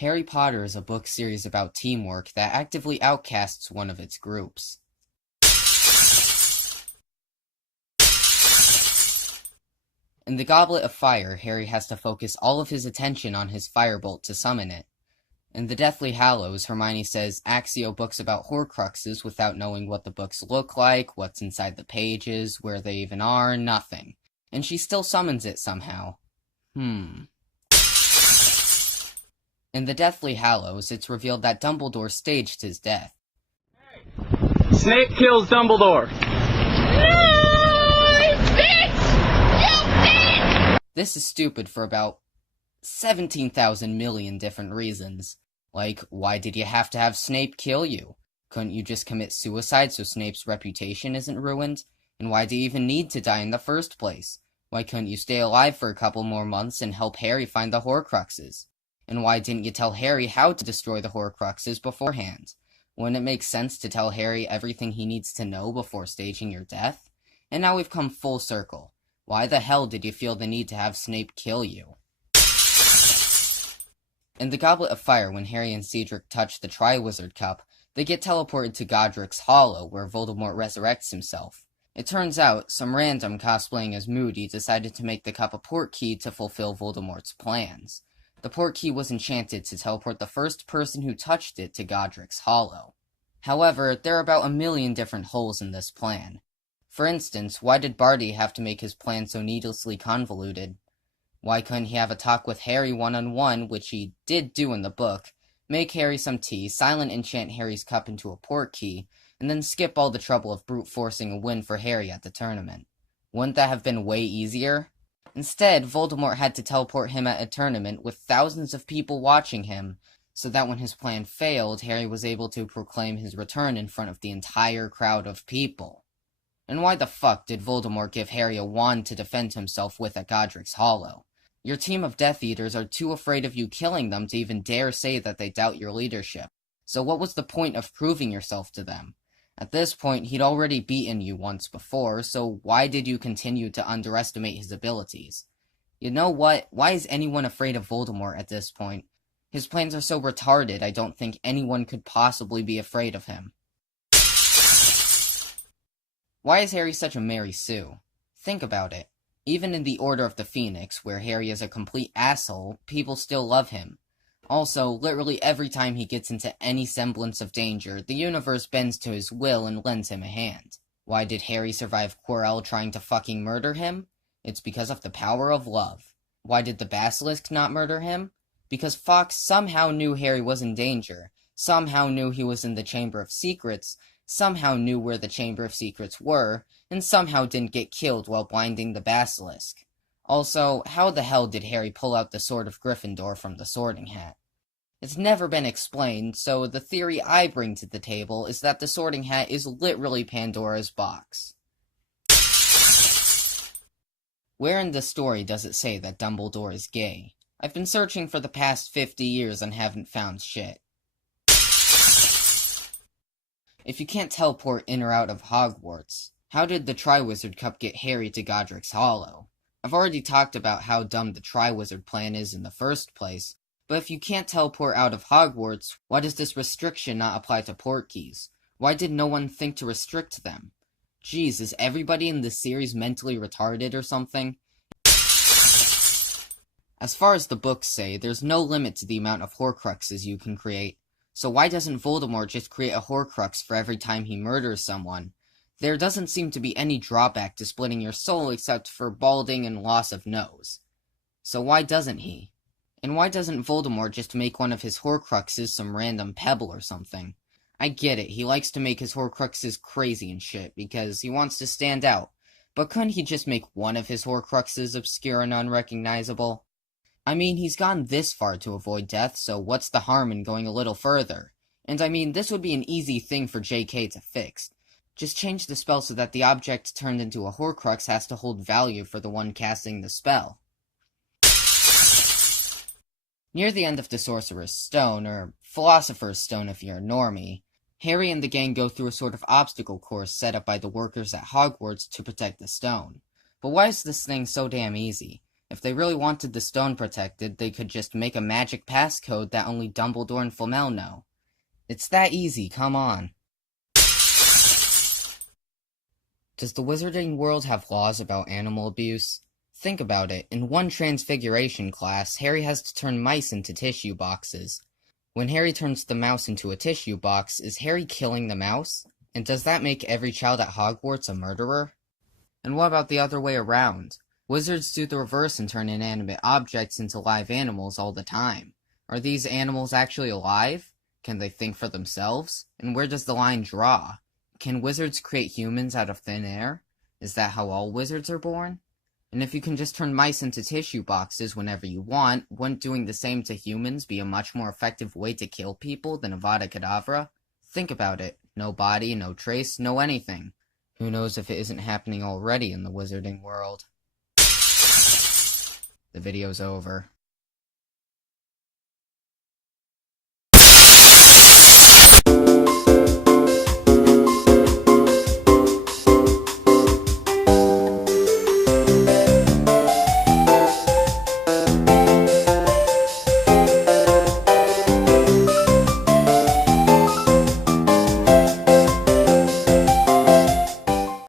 Harry Potter is a book series about teamwork that actively outcasts one of its groups. In the Goblet of Fire, Harry has to focus all of his attention on his firebolt to summon it. In the Deathly Hallows, Hermione says Accio books about Horcruxes without knowing what the books look like, what's inside the pages, where they even are, nothing. And she still summons it somehow. In the Deathly Hallows, it's revealed that Dumbledore staged his death. Snape kills Dumbledore! This is stupid for about 17,000 million different reasons. Like, why did you have to have Snape kill you? Couldn't you just commit suicide so Snape's reputation isn't ruined? And why do you even need to die in the first place? Why couldn't you stay alive for a couple more months and help Harry find the Horcruxes? And why didn't you tell Harry how to destroy the Horcruxes beforehand? Wouldn't it make sense to tell Harry everything he needs to know before staging your death? And now we've come full circle. Why the hell did you feel the need to have Snape kill you? In the Goblet of Fire, when Harry and Cedric touch the Triwizard Cup, they get teleported to Godric's Hollow, where Voldemort resurrects himself. It turns out, some random cosplaying as Moody decided to make the cup a portkey to fulfill Voldemort's plans. The portkey was enchanted to teleport the first person who touched it to Godric's Hollow. However, there are about 1 million different holes in this plan. For instance, why did Barty have to make his plan so needlessly convoluted? Why couldn't he have a talk with Harry one-on-one, which he did do in the book, make Harry some tea, silent enchant Harry's cup into a portkey, and then skip all the trouble of brute-forcing a win for Harry at the tournament? Wouldn't that have been way easier? Instead, Voldemort had to teleport him at a tournament with thousands of people watching him, so that when his plan failed, Harry was able to proclaim his return in front of the entire crowd of people. And why the fuck did Voldemort give Harry a wand to defend himself with at Godric's Hollow? Your team of Death Eaters are too afraid of you killing them to even dare say that they doubt your leadership. So what was the point of proving yourself to them? At this point, he'd already beaten you once before, so why did you continue to underestimate his abilities? You know what? Why is anyone afraid of Voldemort at this point? His plans are so retarded, I don't think anyone could possibly be afraid of him. Why is Harry such a Mary Sue? Think about it. Even in the Order of the Phoenix, where Harry is a complete asshole, people still love him. Also, literally every time he gets into any semblance of danger, the universe bends to his will and lends him a hand. Why did Harry survive Quirrell trying to fucking murder him? It's because of the power of love. Why did the Basilisk not murder him? Because Fawkes somehow knew Harry was in danger, somehow knew he was in the Chamber of Secrets, somehow knew where the Chamber of Secrets were, and somehow didn't get killed while blinding the Basilisk. Also, how the hell did Harry pull out the Sword of Gryffindor from the Sorting Hat? It's never been explained, so the theory I bring to the table is that the Sorting Hat is literally Pandora's box. Where in the story does it say that Dumbledore is gay? I've been searching for the past 50 years and haven't found shit. If you can't teleport in or out of Hogwarts, how did the Triwizard Cup get Harry to Godric's Hollow? I've already talked about how dumb the Triwizard plan is in the first place, but if you can't teleport out of Hogwarts, why does this restriction not apply to portkeys? Why did no one think to restrict them? Jeez, is everybody in this series mentally retarded or something? As far as the books say, there's no limit to the amount of Horcruxes you can create. So why doesn't Voldemort just create a Horcrux for every time he murders someone? There doesn't seem to be any drawback to splitting your soul except for balding and loss of nose. So why doesn't he? And why doesn't Voldemort just make one of his Horcruxes some random pebble or something? I get it, he likes to make his Horcruxes crazy and shit, because he wants to stand out. But couldn't he just make one of his Horcruxes obscure and unrecognizable? I mean, he's gone this far to avoid death, so what's the harm in going a little further? And I mean, this would be an easy thing for JK to fix. Just change the spell so that the object turned into a Horcrux has to hold value for the one casting the spell. Near the end of the Sorcerer's Stone, or Philosopher's Stone if you're a normie, Harry and the gang go through a sort of obstacle course set up by the workers at Hogwarts to protect the stone. But why is this thing so damn easy? If they really wanted the stone protected, they could just make a magic passcode that only Dumbledore and Flamel know. It's that easy, come on. Does the wizarding world have laws about animal abuse? Think about it. In one transfiguration class, Harry has to turn mice into tissue boxes. When Harry turns the mouse into a tissue box, is Harry killing the mouse? And does that make every child at Hogwarts a murderer? And what about the other way around? Wizards do the reverse and turn inanimate objects into live animals all the time. Are these animals actually alive? Can they think for themselves? And where does the line draw? Can wizards create humans out of thin air? Is that how all wizards are born? And if you can just turn mice into tissue boxes whenever you want, wouldn't doing the same to humans be a much more effective way to kill people than Avada Kedavra? Think about it. No body, no trace, no anything. Who knows if it isn't happening already in the wizarding world? The video's over.